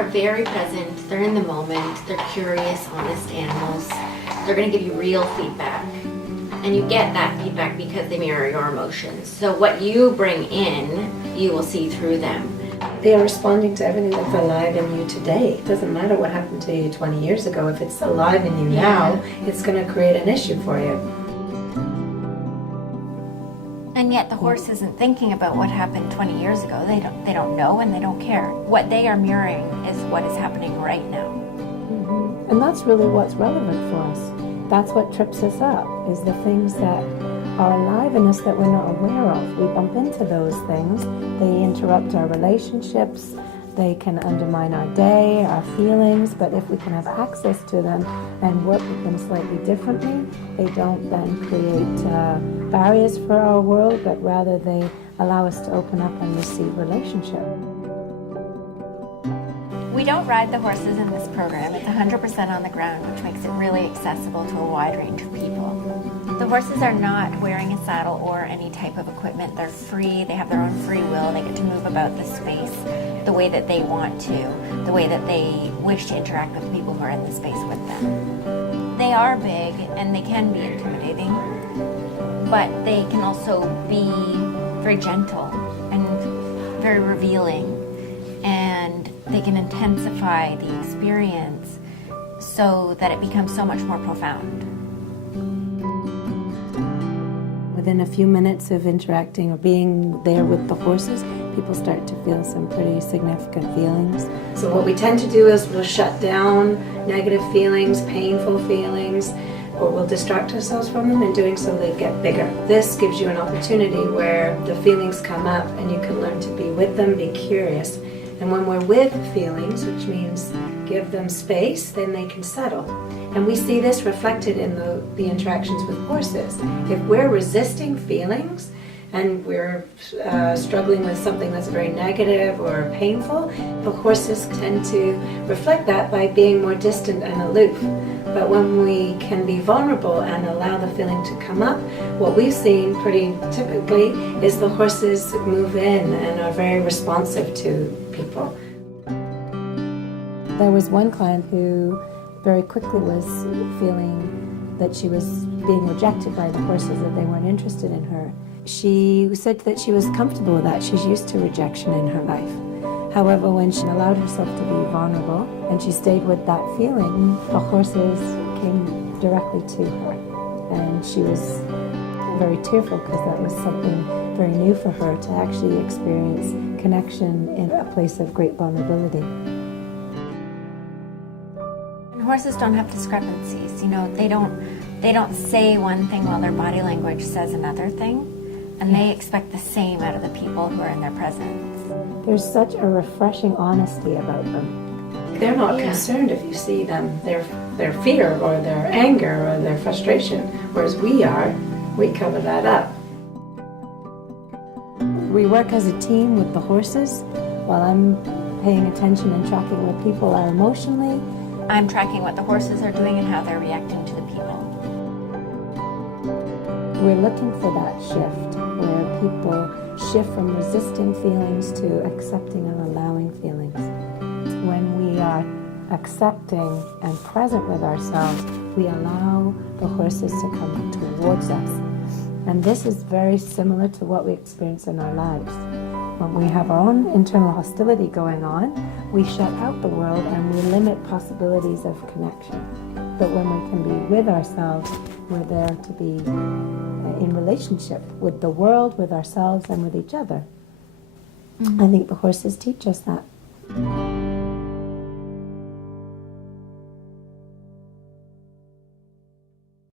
are very present, they're in the moment, they're curious, honest animals. They're going to give you real feedback. And you get that feedback because they mirror your emotions. So what you bring in, you will see through them. They are responding to everything that's alive in you today. It doesn't matter what happened to you 20 years ago. If it's alive in you now, it's going to create an issue for you. And yet the horse isn't thinking about what happened 20 years ago. They don't know and they don't care. What they are mirroring is what is happening right now. Mm-hmm. And that's really what's relevant for us. That's what trips us up, is the things that are alive in us that we're not aware of. We bump into those things. They interrupt our relationships. They can undermine our day, our feelings, but if we can have access to them and work with them slightly differently, they don't then create barriers for our world, but rather they allow us to open up and receive relationship. We don't ride the horses in this program. It's 100% on the ground, which makes it really accessible to a wide range of people. The horses are not wearing a saddle or any type of equipment. They're free. They have their own free will. They get to move about the space the way that they want to, the way that they wish to interact with the people who are in the space with them. They are big and they can be intimidating, but they can also be very gentle and very revealing, and they can intensify the experience so that it becomes so much more profound. Within a few minutes of interacting or being there with the horses, people start to feel some pretty significant feelings. So what we tend to do is we'll shut down negative feelings, painful feelings, or we'll distract ourselves from them. In doing so, they get bigger. This gives you an opportunity where the feelings come up and you can learn to be with them, be curious. And when we're with feelings, which means give them space, then they can settle. And we see this reflected in the interactions with horses. If we're resisting feelings and we're struggling with something that's very negative or painful, the horses tend to reflect that by being more distant and aloof. But when we can be vulnerable and allow the feeling to come up, what we've seen pretty typically is the horses move in and are very responsive to people. There was one client who very quickly was feeling that she was being rejected by the horses, that they weren't interested in her. She said that she was comfortable with that. She's used to rejection in her life. However, when she allowed herself to be vulnerable and she stayed with that feeling, the horses came directly to her. And she was very tearful because that was something very new for her, to actually experience connection in a place of great vulnerability. Horses don't have discrepancies. They don't say one thing while their body language says another thing, and they expect the same out of the people who are in their presence. There's such a refreshing honesty about them. They're not concerned if you see them, their fear or their anger or their frustration, whereas we cover that up. We work as a team with the horses while I'm paying attention and tracking where people are emotionally. I'm tracking what the horses are doing and how they're reacting to the people. We're looking for that shift, where people shift from resisting feelings to accepting and allowing feelings. When we are accepting and present with ourselves, we allow the horses to come towards us. And this is very similar to what we experience in our lives. When we have our own internal hostility going on, we shut out the world and we limit possibilities of connection. But when we can be with ourselves, we're there to be in relationship with the world, with ourselves, and with each other. I think the horses teach us that.